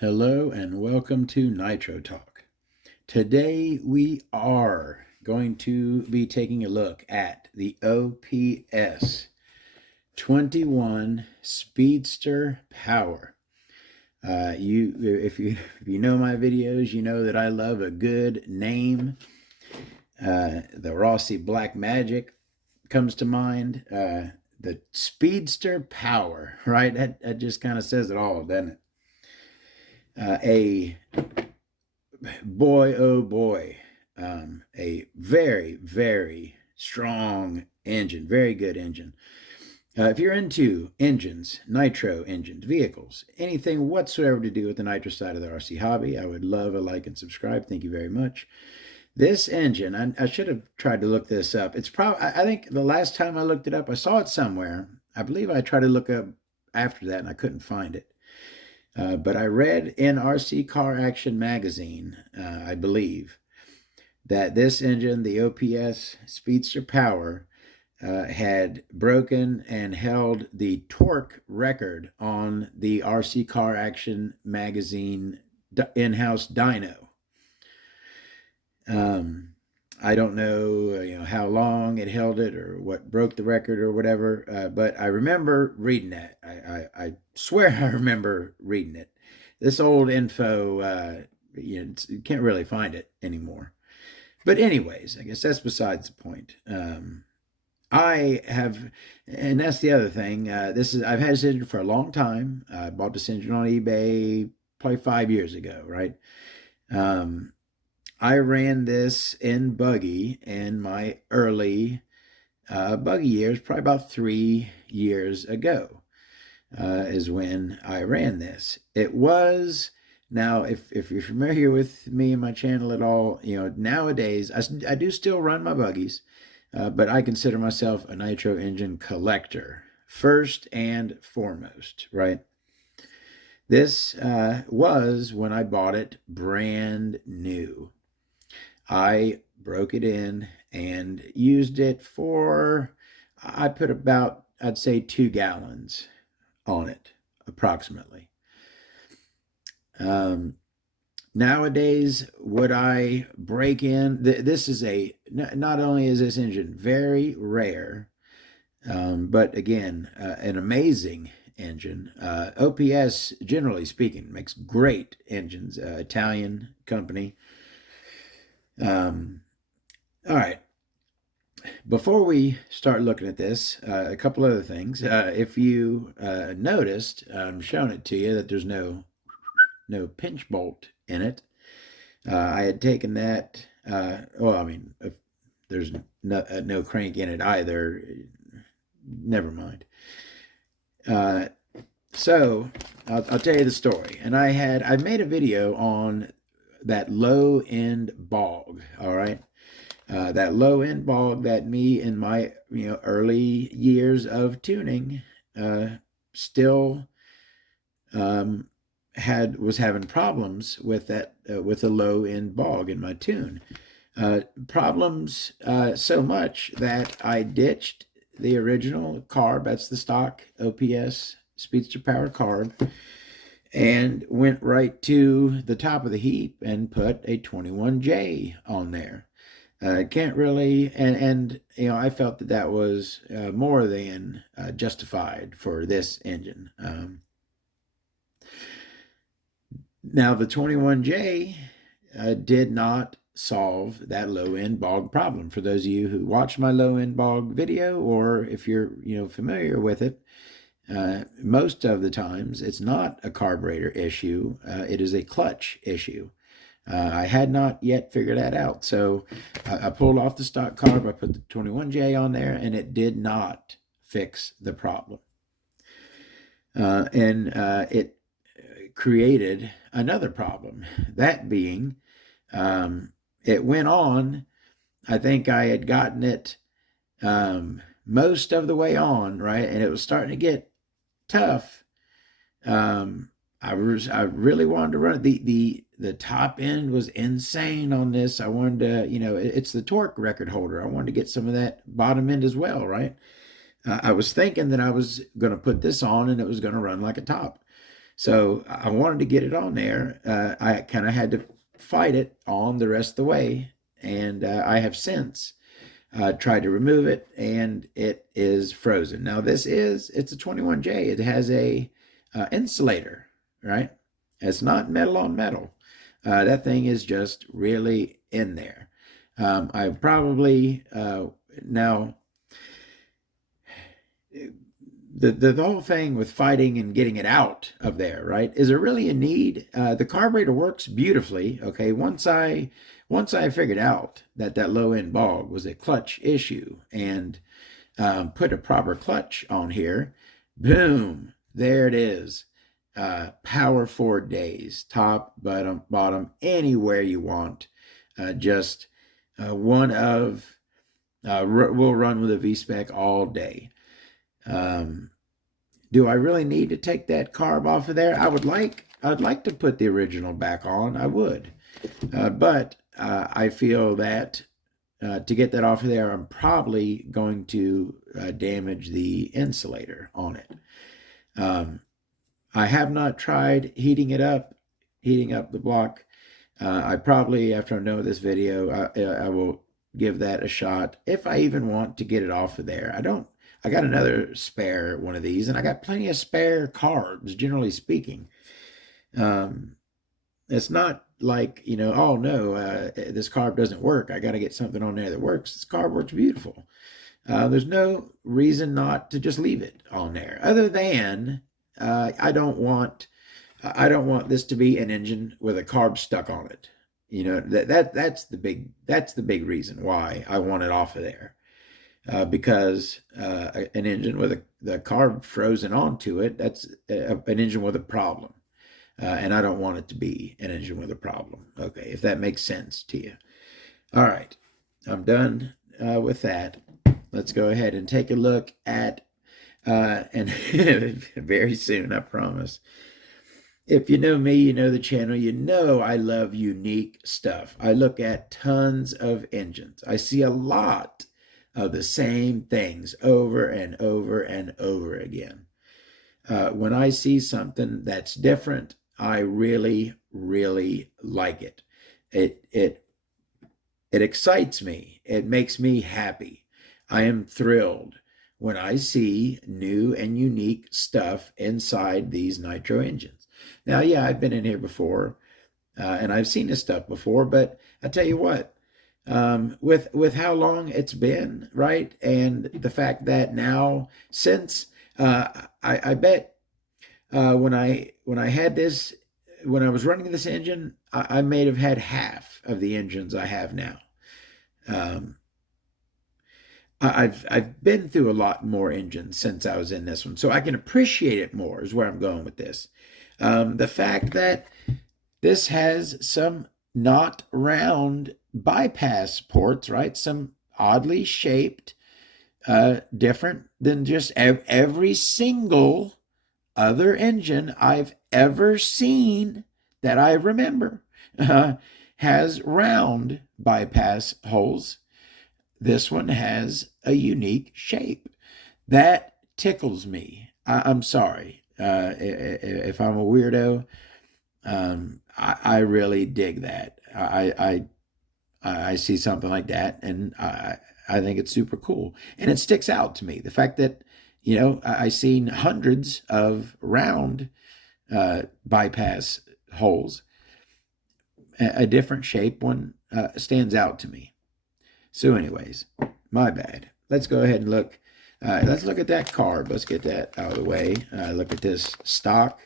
Hello and welcome to Nitro Talk. Today we are going to be taking a look at the OPS 21 Speedster Power. If you know my videos, you know that I love a good name. The Rossi Black Magic comes to mind. The Speedster Power, right? That just kind of says it all, doesn't it? A boy, oh boy, a very, very strong engine, very good engine. If you're into engines, nitro engines, vehicles, anything whatsoever to do with the nitro side of the RC hobby, I would love a like and subscribe. Thank you very much. This engine, I should have tried to look this up. It's probably, I think the last time I looked it up, I saw it somewhere. I believe I tried to look up after that and I couldn't find it. But I read in RC Car Action magazine, I believe, that this engine, the OPS Speedster Power, had broken and held the torque record on the RC Car Action magazine in-house dyno. I don't know, how long it held it or what broke the record or whatever, but I remember reading that. I swear I remember reading it. This old info, you can't really find it anymore. But anyways, I guess that's besides the point. I have, and that's the other thing. I've had this engine for a long time. I bought this engine on eBay probably 5 years ago, right? I ran this in buggy in my early buggy years, probably about 3 years ago, is when I ran this. It was, now, if you're familiar with me and my channel at all, nowadays I do still run my buggies, but I consider myself a nitro engine collector, first and foremost, right? This was when I bought it brand new. I broke it in and used it for, I put about, I'd say 2 gallons on it, approximately. Nowadays, would I break in? This is not only is this engine very rare, but again, an amazing engine. OPS, generally speaking, makes great engines, Italian company. All right. Before we start looking at this, a couple other things. If you noticed, I'm showing it to you that there's no pinch bolt in it. I had taken that. If there's no crank in it either, never mind. So I'll tell you the story. And I made a video on that low end bog. All right. That low end bog that me in my early years of tuning still was having problems with that with a low end bog in my tune. Problems so much that I ditched the original carb. That's the stock OPS Speedster Power carb, and went right to the top of the heap and put a 21J on there. Can't really, and I felt that was more than justified for this engine. Now the 21J did not solve that low end bog problem. For those of you who watch my low end bog video, or if you're familiar with it, most of the times it's not a carburetor issue. It is a clutch issue. I had not yet figured that out. So I pulled off the stock carb, I put the 21J on there, and it did not fix the problem. It created another problem. That being, it went on, I think I had gotten it most of the way on, right? And it was starting to get tough. I really wanted to run it. The top end was insane on this. I wanted to, it's the torque record holder. I wanted to get some of that bottom end as well, right? I was thinking that I was going to put this on and it was going to run like a top. So I wanted to get it on there. I kind of had to fight it on the rest of the way. And I have since tried to remove it, and it is frozen. Now it's a 21J. It has a insulator, right? It's not metal on metal. That thing is just really in there. I probably now the whole thing with fighting and getting it out of there, right? Is there really a need? The carburetor works beautifully. Okay, once I figured out that low end bog was a clutch issue and put a proper clutch on here, boom, there it is. Power for days, top, bottom, anywhere you want. Just one of we'll run with a V-spec all day. Do I really need to take that carb off of there? I'd like to put the original back on. I would, but I feel that to get that off of there, I'm probably going to damage the insulator on it. I have not tried heating up the block. I probably, after I'm done with this video, I will give that a shot if I even want to get it off of there. I got another spare one of these, and I got plenty of spare carbs, generally speaking. It's not like, oh no, this carb doesn't work. I got to get something on there that works. This carb works beautiful. There's no reason not to just leave it on there, other than I don't want this to be an engine with a carb stuck on it. That's the big reason why I want it off of there. Because an engine with the carb frozen onto it, that's an engine with a problem. And I don't want it to be an engine with a problem. Okay, if that makes sense to you. All right, I'm done with that. Let's go ahead and take a look at, and very soon, I promise. If you know me, you know the channel, you know I love unique stuff. I look at tons of engines. I see a lot of the same things over and over and over again. When I see something that's different, I really, really like it. It excites me. It makes me happy. I am thrilled when I see new and unique stuff inside these nitro engines. Now, yeah, I've been in here before, and I've seen this stuff before, but I tell you what, with how long it's been, right? And the fact that now, since I bet when I had this, when I was running this engine, I may have had half of the engines I have now. I've been through a lot more engines since I was in this one, so I can appreciate it more is where I'm going with this. The fact that this has some not round bypass ports, right? Some oddly shaped, different than just every single other engine I've ever seen that I remember has round bypass holes. This one has a unique shape. That tickles me. I'm sorry. If I'm a weirdo, I really dig that. I see something like that, and I think it's super cool. And it sticks out to me. The fact that, I've seen hundreds of round bypass holes. A different shape one stands out to me. So anyways, my bad. Let's go ahead and look. Let's look at that carb. Let's get that out of the way. Look at this stock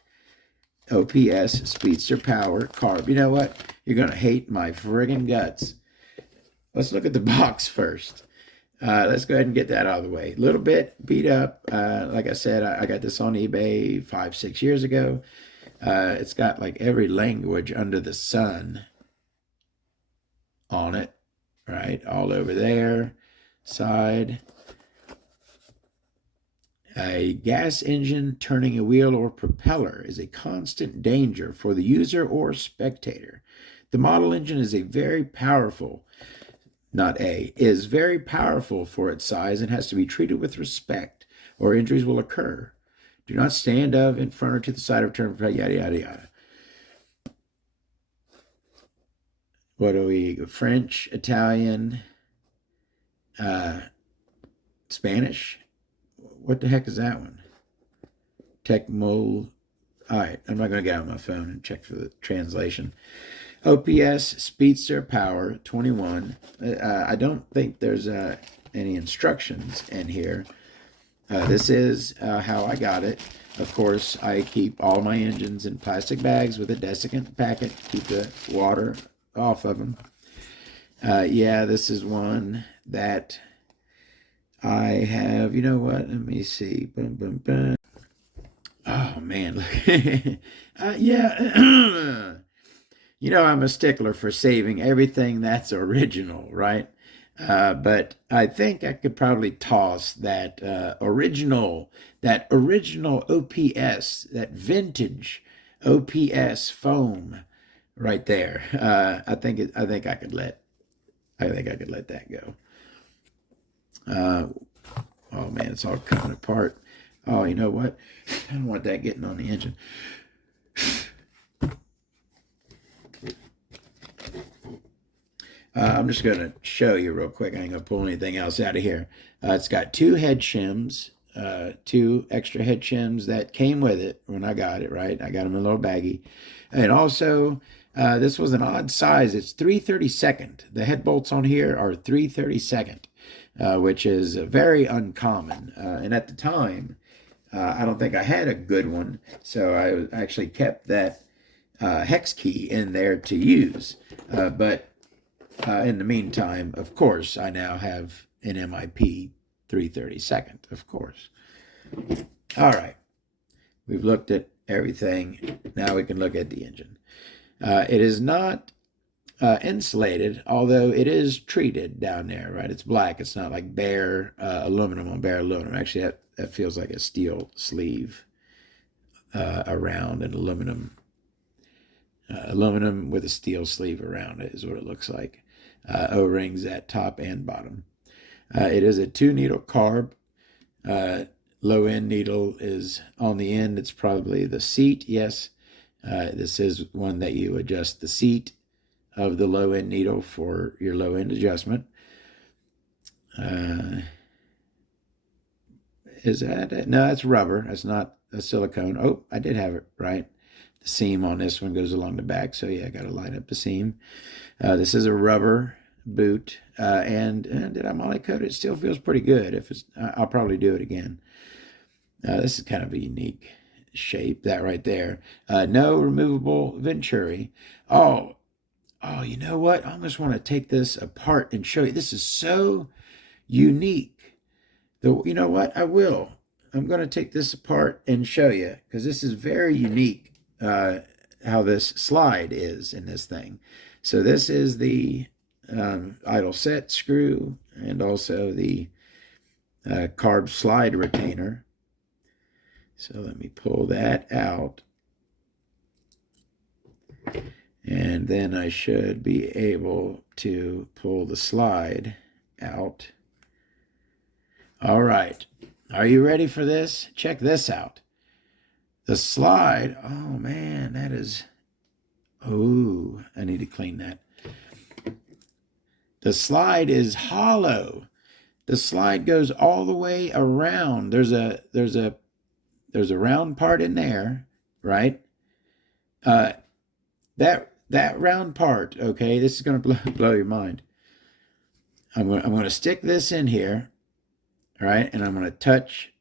OPS Speedster Power carb. You know what? You're going to hate my friggin' guts. Let's look at the box first. Let's go ahead and get that out of the way. A little bit beat up. Like I said, I got this on eBay 5-6 years ago. It's got like every language under the sun on it, right? All over there, side. A gas engine turning a wheel or propeller is a constant danger for the user or spectator. The model engine is very powerful for its size and has to be treated with respect or injuries will occur. Do not stand of, in front, or to the side of turn, yada, yada, yada. What do we, French, Italian, Spanish? What the heck is that one? Tecmo. All right, I'm not going to get out my phone and check for the translation. OPS Speedster Power 21. I don't think there's any instructions in here. This is how I got it. Of course, I keep all my engines in plastic bags with a desiccant packet, keep the water off of them. Yeah, this is one that I have. You know what? Let me see. Boom, boom, boom. Oh, man. Yeah. You know, I'm a stickler for saving everything that's original, right? But I think I could probably toss that original OPS, that vintage OPS foam right there. I think I could let that go. Oh man, it's all coming apart. Oh, you know what? I don't want that getting on the engine. I'm just going to show you real quick. I ain't going to pull anything else out of here. It's got two head shims, two extra head shims that came with it when I got it, right? I got them in a little baggie. And also, this was an odd size. It's 3/32. The head bolts on here are 3/32, which is very uncommon. And at the time, I don't think I had a good one. So I actually kept that hex key in there to use. But in the meantime, of course, I now have an MIP 3/32, of course. All right. We've looked at everything. Now we can look at the engine. It is not insulated, although it is treated down there, right? It's black. It's not like bare aluminum on bare aluminum. Actually, that feels like a steel sleeve around an aluminum. Aluminum with a steel sleeve around it is what it looks like. O-rings at top and bottom. It is a 2-needle carb. Low-end needle is on the end. It's probably the seat, yes. This is one that you adjust the seat of the low-end needle for your low-end adjustment. Is that it? No, that's rubber. That's not a silicone. Oh, I did have it right. The seam on this one goes along the back, so yeah, I got to line up the seam. This is a rubber boot, and did I moly coat it? It still feels pretty good. If it's, I'll probably do it again. This is kind of a unique shape, that right there. No removable venturi. Oh, you know what? I almost want to take this apart and show you. This is so unique. You know what? I will. I'm going to take this apart and show you, because this is very unique. How this slide is in this thing. So this is the idle set screw, and also the carb slide retainer. So let me pull that out, and then I should be able to pull the slide out. All right, are you ready for this? Check this out. The slide, oh man, that is, oh, I need to clean that. The slide is hollow. The slide goes all the way around. There's a round part in there, right? That round part, okay, this is going to blow your mind. I'm going to stick this in here, all right, and I'm going to touch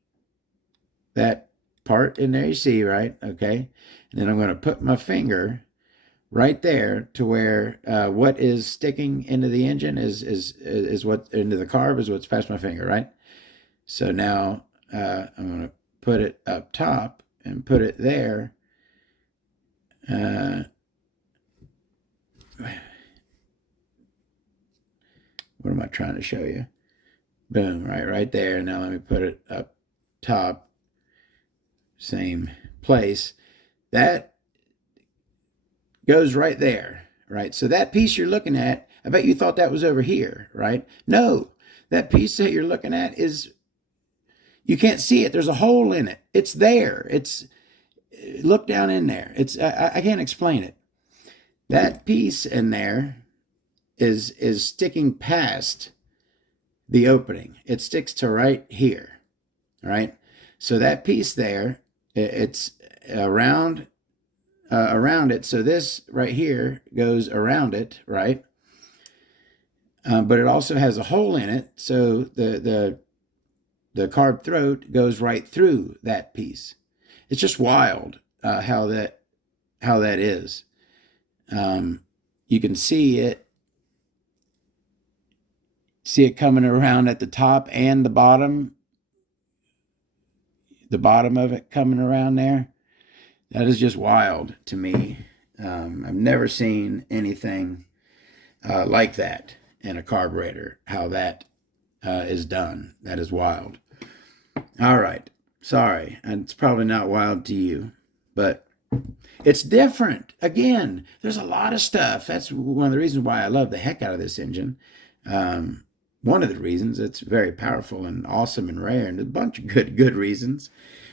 that part in there, you see, right? Okay. And then I'm going to put my finger right there to where what is sticking into the engine is what into the carb is what's past my finger, right? So now I'm going to put it up top and put it there. What am I trying to show you? Boom, right there. Now let me put it up top. Same place. That goes right there, right? So that piece you're looking at, I bet you thought that was over here, right? No, that piece that you're looking at is You can't see it. There's a hole in it. It's there. Look down in there. I can't explain it. That piece in there is sticking past the opening. It sticks to right here. All right. So that piece there, it's around it. So this right here goes around it, right? But it also has a hole in it. So the carb throat goes right through that piece. It's just wild how that is. You can see it coming around at the top and the bottom of it coming around there. That is just wild to me. I've never seen anything like that in a carburetor, how that is done. That is wild. All right. Sorry. And it's probably not wild to you, but it's different. Again, there's a lot of stuff. That's one of the reasons why I love the heck out of this engine. One of the reasons. It's very powerful and awesome and rare, and a bunch of good reasons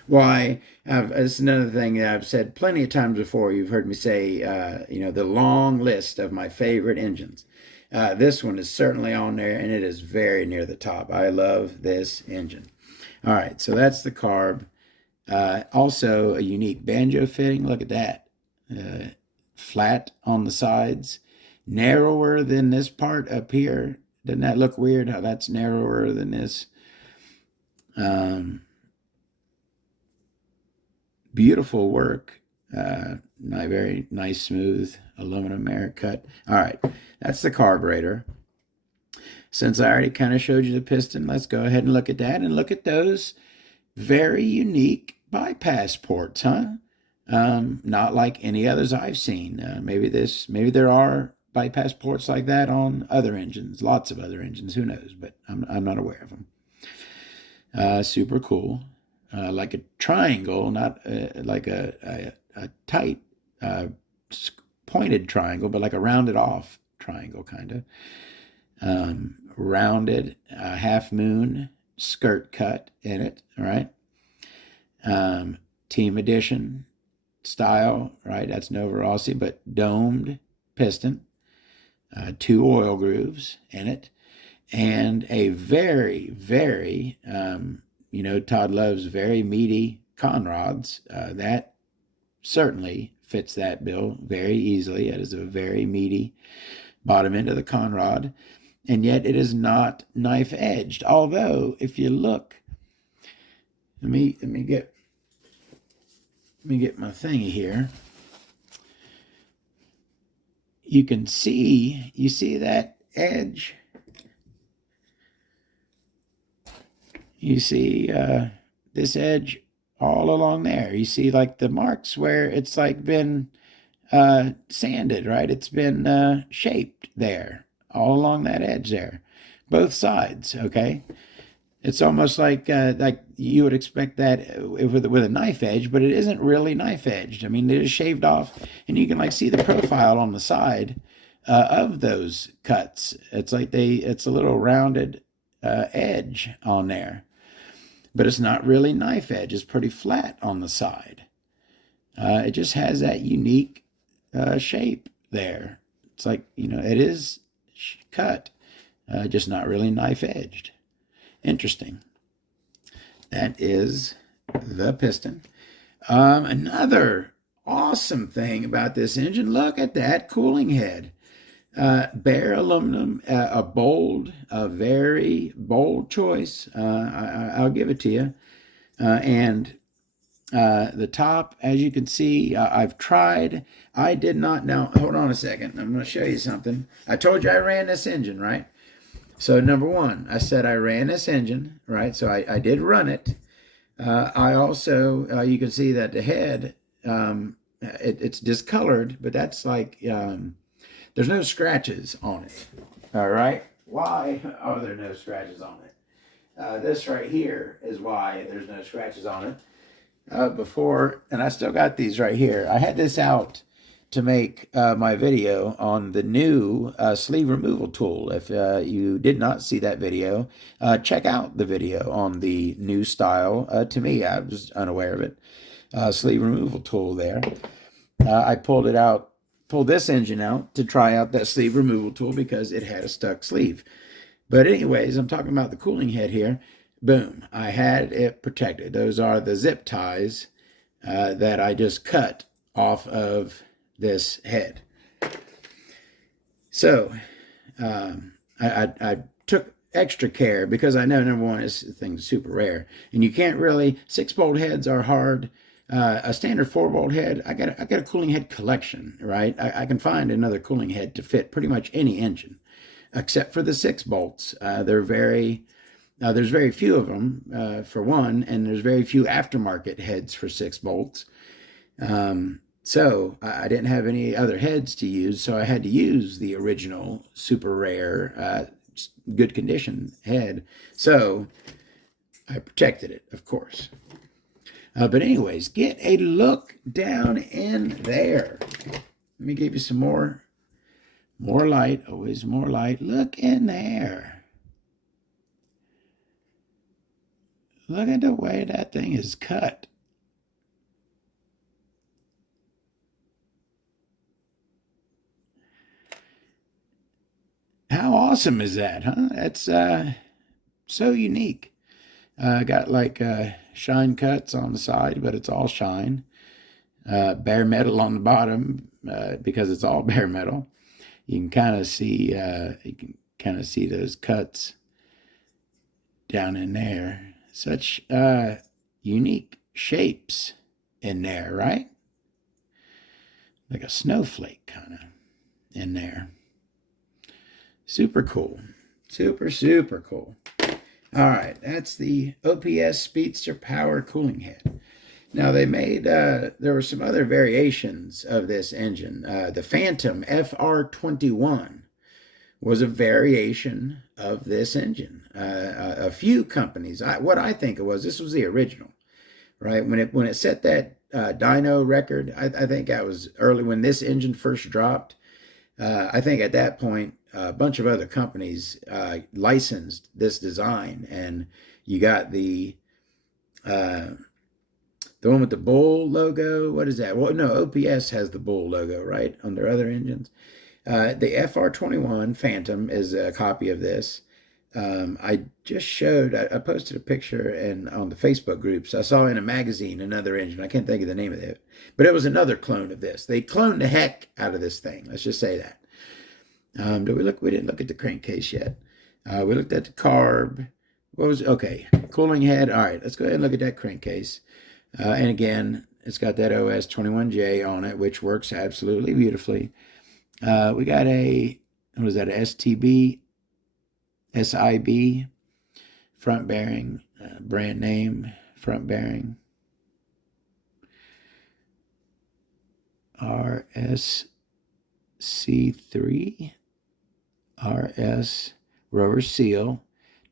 why. It's another thing that I've said plenty of times before. You've heard me say, the long list of my favorite engines. This one is certainly on there, and it is very near the top. I love this engine. All right, so that's the carb. Also a unique banjo fitting. Look at that. Flat on the sides, narrower than this part up here. Doesn't that look weird how that's narrower than this? Beautiful work. Very nice, smooth aluminum air cut. All right, that's the carburetor. Since I already kind of showed you the piston, let's go ahead and look at that and look at those very unique bypass ports, huh? Not like any others I've seen. Maybe there are bypass ports like that on other engines, lots of other engines, who knows, but I'm not aware of them. Super cool. Like a triangle, not like a tight pointed triangle, but like a rounded off triangle kind of. Rounded half moon skirt cut in it, all right? Team edition style, right? That's Nova Rossi, but domed piston, 2 oil grooves in it, and a very, very, Todd loves very meaty conrods. That certainly fits that bill very easily. It is a very meaty bottom end of the conrod, and yet it is not knife edged. Although, if you look, let me get my thingy here. You see that edge? You see this edge all along there. You see like the marks where it's like been sanded, right? It's been shaped there, all along that edge there, both sides, okay? It's almost like you would expect that with a knife edge, but it isn't really knife edged. I mean, it is shaved off, and you can like see the profile on the side of those cuts. It's like it's a little rounded edge on there, but it's not really knife edge. It's pretty flat on the side. It just has that unique shape there. It's like, it is cut, just not really knife edged. Interesting. That is the piston. Another awesome thing about this engine, look at that cooling head. Bare aluminum, a very bold choice. I'll give it to you. And the top, as you can see, I've tried. I did not. Now, hold on a second. I'm going to show you something. I told you I ran this engine, right? So number one, I said I ran this engine, right? So I did run it. I also, you can see that the head, it's discolored, but that's like, there's no scratches on it. All right. Why are there no scratches on it? This right here is why there's no scratches on it. Before, and I still got these right here. I had this out to make my video on the new sleeve removal tool. If you did not see that video, check out the video on the new style. To me, I was unaware of it. Sleeve removal tool there. I pulled this engine out to try out that sleeve removal tool because it had a stuck sleeve. But anyways, I'm talking about the cooling head here. Boom, I had it protected. Those are the zip ties that I just cut off of this head. So I took extra care because I know, number one, this thing's super rare, and you can't really, 6-bolt heads are hard. A standard 4-bolt head, I got a cooling head collection, right? I can find another cooling head to fit pretty much any engine, except for the 6 bolts. There's very few of them, for one, and there's very few aftermarket heads for 6 bolts. So I didn't have any other heads to use, so I had to use the original super rare, good condition head. So I protected it, of course. But anyways, get a look down in there. Let me give you some more light, always more light. Look in there. Look at the way that thing is cut. How awesome is that, huh? That's so unique. Got like shine cuts on the side, but it's all shine. Bare metal on the bottom because it's all bare metal. You can kind of see those cuts down in there. Such unique shapes in there, right? Like a snowflake kind of in there. Super cool. Super cool. All right, that's the OPS Speedster Power Cooling Head. Now they made, there were some other variations of this engine. The Phantom FR21 was a variation of this engine. A few companies, what I think it was, this was the original, right? When it set that dyno record, I think I was early when this engine first dropped. I think at that point, a bunch of other companies licensed this design, and you got the one with the bull logo. What is that? Well, no, OPS has the bull logo, right, on their other engines. The FR21 Phantom is a copy of this. I just showed, I posted a picture on the Facebook groups. I saw in a magazine another engine. I can't think of the name of it, but it was another clone of this. They cloned the heck out of this thing. Let's just say that. Did we look? We didn't look at the crankcase yet. We looked at the carb. Okay, cooling head. All right, let's go ahead and look at that crankcase. And again, it's got that OS21J on it, which works absolutely beautifully. We got a STB, SIB, front bearing, brand name, front bearing. RSC3, RS, rubber seal,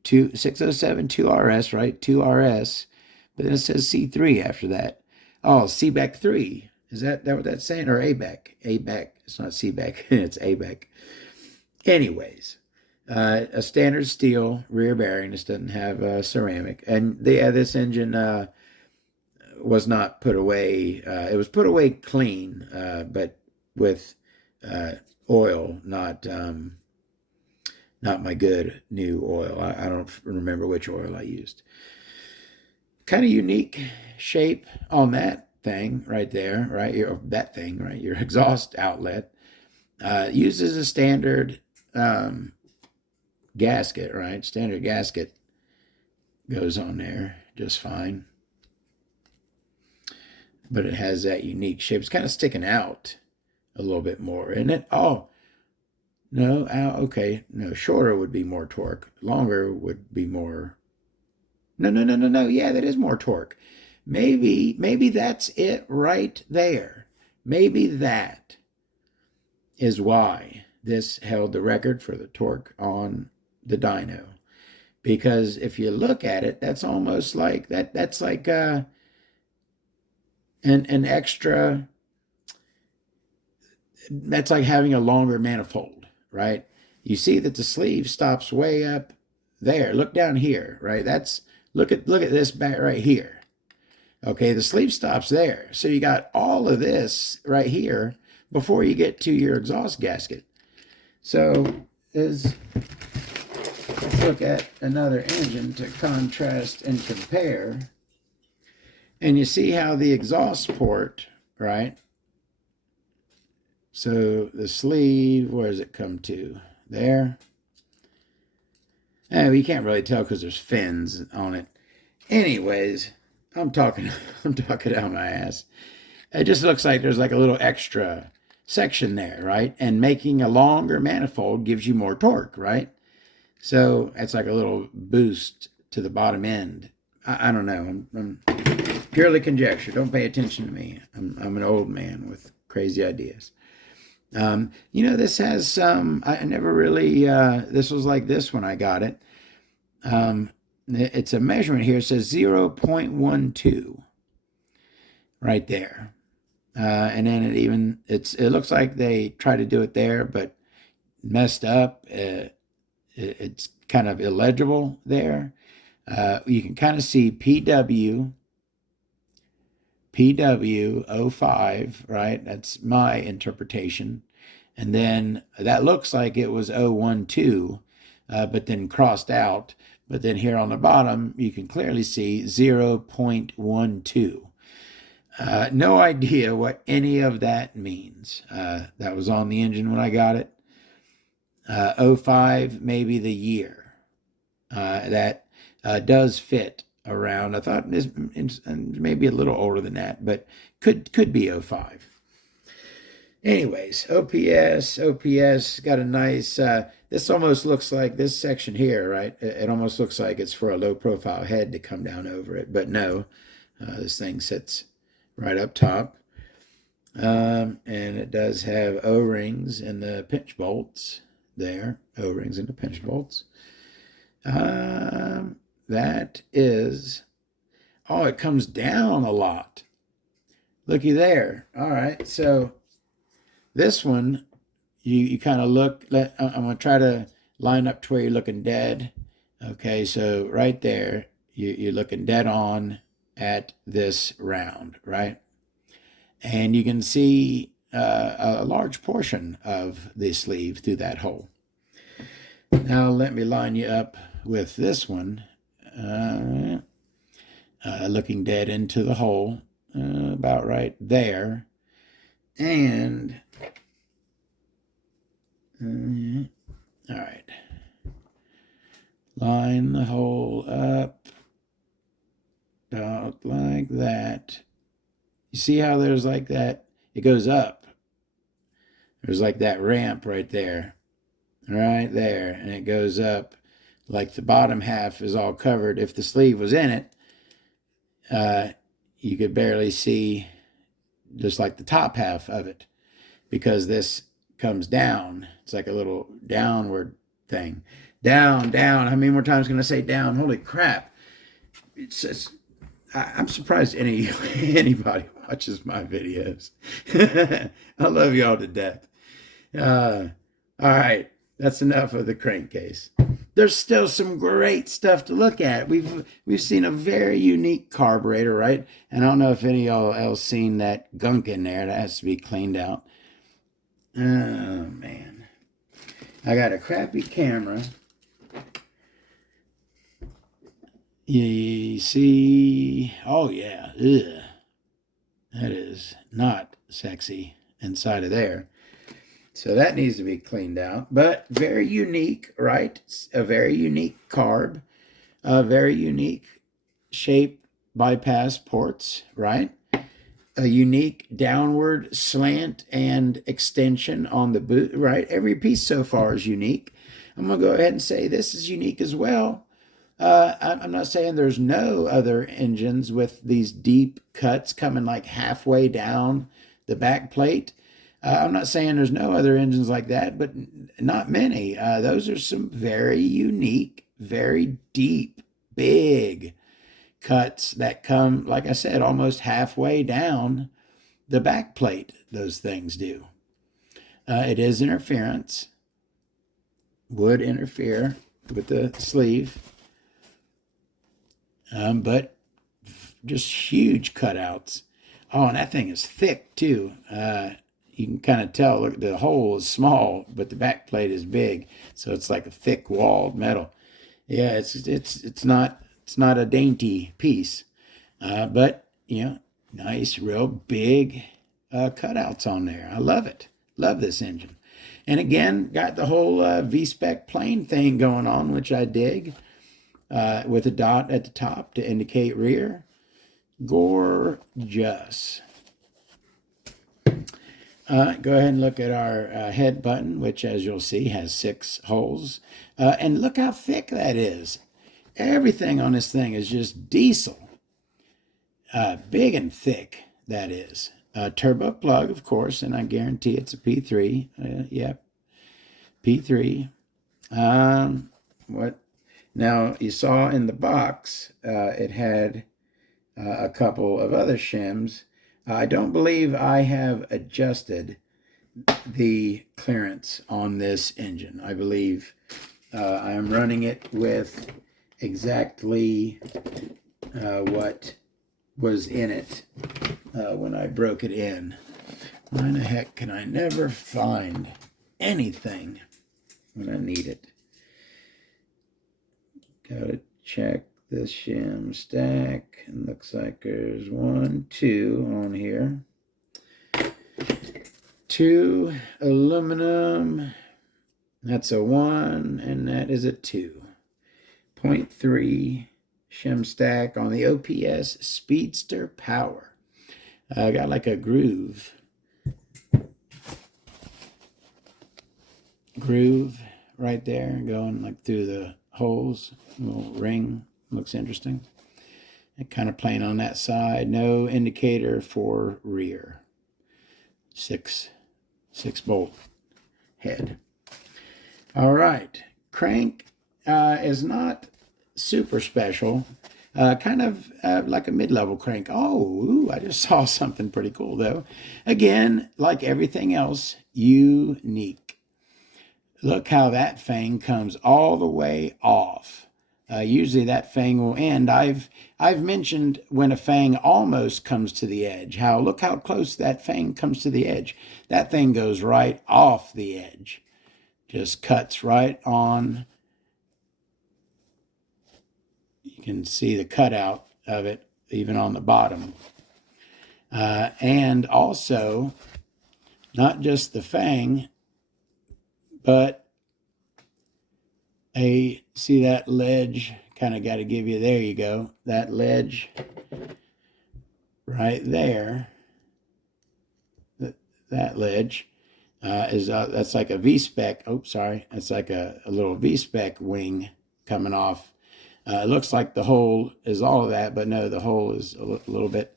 607 2RS, right? 2RS, but then it says C3 after that. Oh, CBEC 3. Is that what that's saying? Or ABEC? ABEC. It's not CBEC, it's ABEC. Anyways, a standard steel rear bearing. This doesn't have ceramic. And this engine was not put away. It was put away clean, but with oil, not my good new oil. I don't remember which oil I used. Kind of unique shape on that thing right there, right? That thing, right? Your exhaust outlet uses a standard gasket, right? Standard gasket goes on there just fine. But it has that unique shape. It's kind of sticking out a little bit more, isn't it? Oh, no, okay. No, shorter would be more torque. Longer would be more. No. Yeah, that is more torque. Maybe that's it right there. Maybe that is why this held the record for the torque on the dyno. Because if you look at it, that's almost like that's like an extra that's like having a longer manifold, right? You see that the sleeve stops way up there. Look down here, right? Look at this back right here. Okay, the sleeve stops there. So you got all of this right here before you get to your exhaust gasket. So let's look at another engine to contrast and compare. And you see how the exhaust port, right? So the sleeve, where does it come to? There. And you can't really tell because there's fins on it. Anyways, I'm talking out my ass. It just looks like there's like a little extra section there, right? And making a longer manifold gives you more torque, right? So it's like a little boost to the bottom end. I don't know. I'm purely conjecture. Don't pay attention to me. I'm an old man with crazy ideas. This has some, I never really, this was like this when I got it. It's a measurement here. It says 0.12 right there. And then it looks like they tried to do it there, but messed up. It's kind of illegible there. You can kind of see PW 05, right? That's my interpretation. And then that looks like it was 012, but then crossed out. But then here on the bottom, you can clearly see 0.12. No idea what any of that means. That was on the engine when I got it. 05, maybe the year. That does fit around. I thought this maybe a little older than that, but could be 05. Anyways, OPS got a nice, this almost looks like this section here, right? It almost looks like it's for a low profile head to come down over it, but no, this thing sits right up top. And it does have O-rings and the pinch bolts there, O-rings and the pinch bolts. That is, it comes down a lot. Looky there. All right, so this one, you kind of look, I'm going to try to line up to where you're looking dead. Okay, so right there, you're looking dead on at this round, right? And you can see a large portion of the sleeve through that hole. Now let me line you up with this one, looking dead into the hole, about right there. And all right, line the hole up about like that. You see how there's like that, it goes up. There's like that ramp right there, and it goes up. Like the bottom half is all covered. If the sleeve was in it, you could barely see just like the top half of it, because this comes down. It's like a little downward thing. Down. How many more times can I say down? Holy crap. I'm surprised anybody watches my videos. I love y'all to death. All right, that's enough of the crankcase. There's still some great stuff to look at. We've seen a very unique carburetor, right? And I don't know if any of y'all else seen that gunk in there that has to be cleaned out. Oh man, I got a crappy camera. You see, oh yeah, ugh. That is not sexy inside of there. So that needs to be cleaned out, but very unique, right? A very unique carb, a very unique shape bypass ports, right? A unique downward slant and extension on the boot, right? Every piece so far is unique. I'm going to go ahead and say this is unique as well. I'm not saying there's no other engines with these deep cuts coming like halfway down the back plate. I'm not saying there's no other engines like that, but not many. Those are some very unique, very deep, big cuts that come, like I said, almost halfway down the back plate. Those things do. It is interference, would interfere with the sleeve, but just huge cutouts. Oh, and that thing is thick too. You can kind of tell the hole is small, but the back plate is big, so it's like a thick walled metal. Yeah, it's not a dainty piece, but you know, nice, real big cutouts on there. I love it. Love this engine. And again, got the whole V-spec plane thing going on, which I dig, with a dot at the top to indicate rear. Gorgeous. Go ahead and look at our head button, which, as you'll see, has 6 holes. And look how thick that is. Everything on this thing is just diesel. Big and thick, that is. Turbo plug, of course, and I guarantee it's a P3. Yep, P3. What? Now, you saw in the box, it had a couple of other shims. I don't believe I have adjusted the clearance on this engine. I believe I am running it with exactly what was in it when I broke it in. Why in the heck can I never find anything when I need it? Gotta check this shim stack. It looks like there's 1, 2 on here. 2 aluminum. That's a 1, and that is a 2. 0.3 shim stack on the OPS Speedster Power. I got like a groove right there going like through the holes. A little ring, looks interesting. And kind of plain on that side. No indicator for rear. 6 bolt head. All right, crank is not super special. Kind of like a mid-level crank. Oh, ooh, I just saw something pretty cool though. Again, like everything else, unique. Look how that fang comes all the way off. Usually that fang will end. I've mentioned when a fang almost comes to the edge. Look how close that fang comes to the edge. That thing goes right off the edge. Just cuts right on. You can see the cutout of it even on the bottom. And also, not just the fang, but see that ledge, kind of got to give you, there you go, that ledge right there, that ledge is, that's like a V-spec, oh, sorry, that's like a little V-spec wing coming off. It looks like the hole is all of that, but no, the hole is a little bit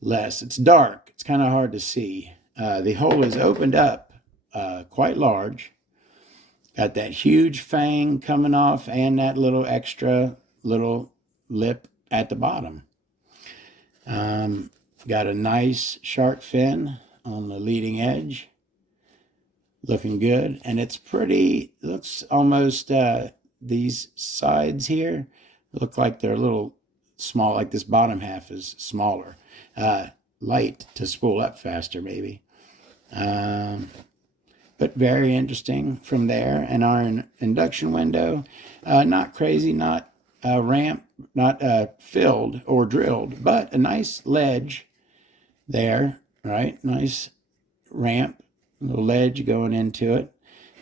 less. It's dark, it's kind of hard to see. The hole is opened up quite large. Got that huge fang coming off and that little extra little lip at the bottom. Got a nice shark fin on the leading edge. Looking good. And it's pretty, looks almost, these sides here look like they're a little small, like this bottom half is smaller. Light to spool up faster maybe. But very interesting from there. And our induction window, not crazy, not ramp, not filled or drilled, but a nice ledge there, right? Nice ramp, little ledge going into it.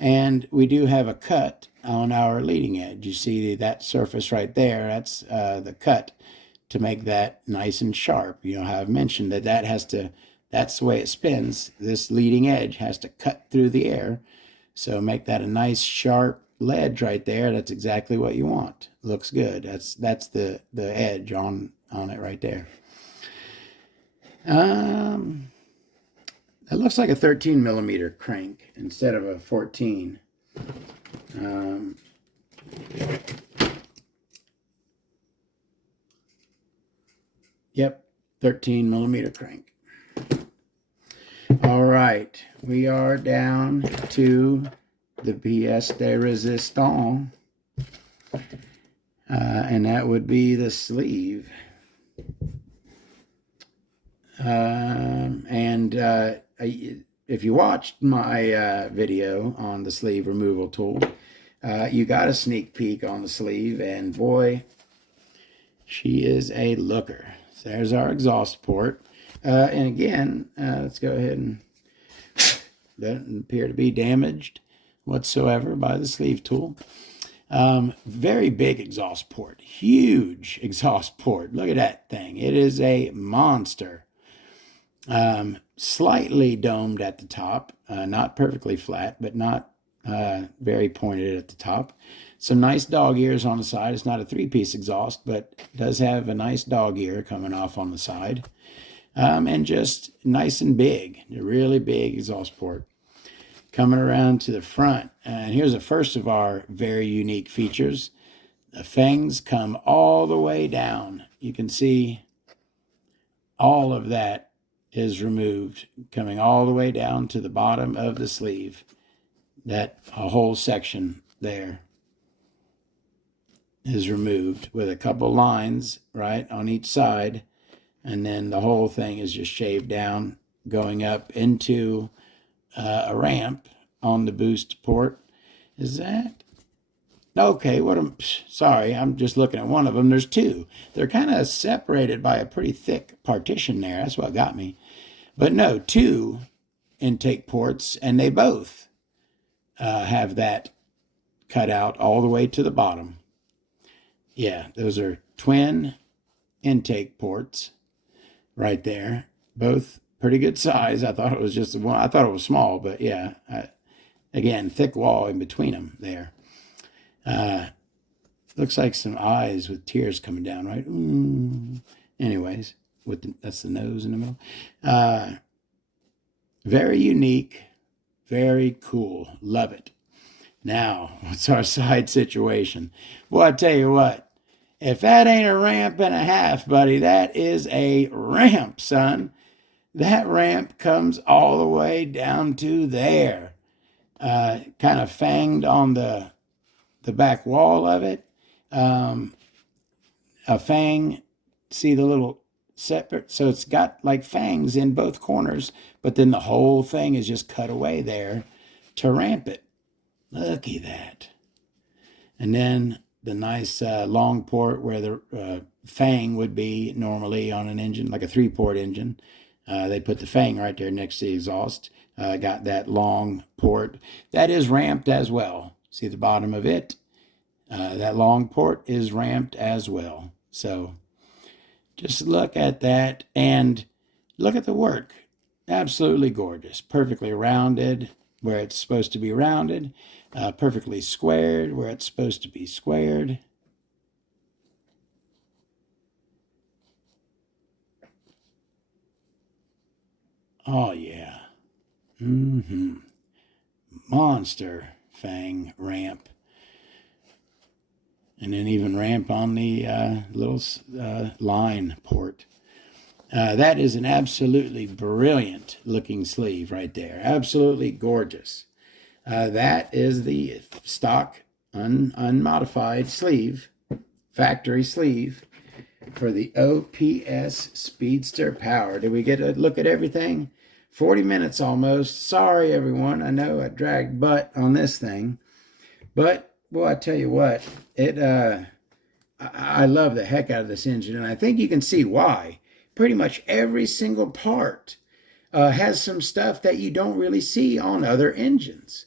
And we do have a cut on our leading edge. You see that surface right there, that's the cut to make that nice and sharp. You know how I've mentioned that has to, that's the way it spins. This leading edge has to cut through the air. So make that a nice sharp ledge right there. That's exactly what you want. Looks good. That's the edge on it right there. It looks like a 13 millimeter crank instead of a 14. Yep, 13 millimeter crank. All right, we are down to the pièce de résistance, and that would be the sleeve. If you watched my video on the sleeve removal tool, you got a sneak peek on the sleeve, and boy, she is a looker. So there's our exhaust port. And again, let's go ahead and doesn't appear to be damaged whatsoever by the sleeve tool. Very big exhaust port, huge exhaust port. Look at that thing. It is a monster. Slightly domed at the top, not perfectly flat, but not very pointed at the top. Some nice dog ears on the side. It's not a three-piece exhaust, but it does have a nice dog ear coming off on the side. And just nice and big, a really big exhaust port. Coming around to the front, and here's the first of our very unique features. The fangs come all the way down. You can see all of that is removed, coming all the way down to the bottom of the sleeve. That a whole section there is removed with a couple lines right on each side, and then the whole thing is just shaved down, going up into a ramp on the boost port. Is that okay? Sorry, I'm just looking at one of them. There's two. They're kind of separated by a pretty thick partition there. That's what got me. But no, two intake ports, and they both have that cut out all the way to the bottom. Yeah, those are twin intake ports right there. Both pretty good size. I thought it was just one. I thought it was small, but yeah, again, thick wall in between them there. Looks like some eyes with tears coming down, right? Anyways, that's the nose in the middle. Very unique, very cool. Love it. Now, what's our side situation? Well, I tell you what, if that ain't a ramp and a half, buddy, that is a ramp, son. That ramp comes all the way down to there. Kind of fanged on the back wall of it. A fang, see the little separate, so it's got like fangs in both corners, but then the whole thing is just cut away there to ramp it. Looky that. And then the nice long port where the fang would be normally on an engine, like a 3-port engine. They put the fang right there next to the exhaust. Got that long port. That is ramped as well. See the bottom of it? That long port is ramped as well. So just look at that and look at the work. Absolutely gorgeous. Perfectly rounded where it's supposed to be rounded. Perfectly squared where it's supposed to be squared. Oh, yeah. Monster fang ramp. And then even ramp on the little line port. That is an absolutely brilliant looking sleeve right there. Absolutely gorgeous. That is the stock unmodified sleeve, factory sleeve for the OPS Speedster Power. Did we get a look at everything? 40 minutes almost. Sorry, everyone. I know I dragged butt on this thing. But, well, I tell you what, I love the heck out of this engine, and I think you can see why. Pretty much every single part has some stuff that you don't really see on other engines.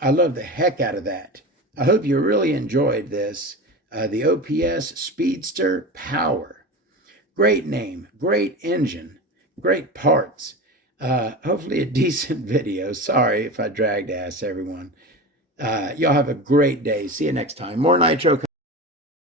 I love the heck out of that. I hope you really enjoyed this. The OPS Speedster Power. Great name, great engine, great parts. Hopefully a decent video. Sorry if I dragged ass, everyone. Y'all have a great day. See you next time. More Nitro.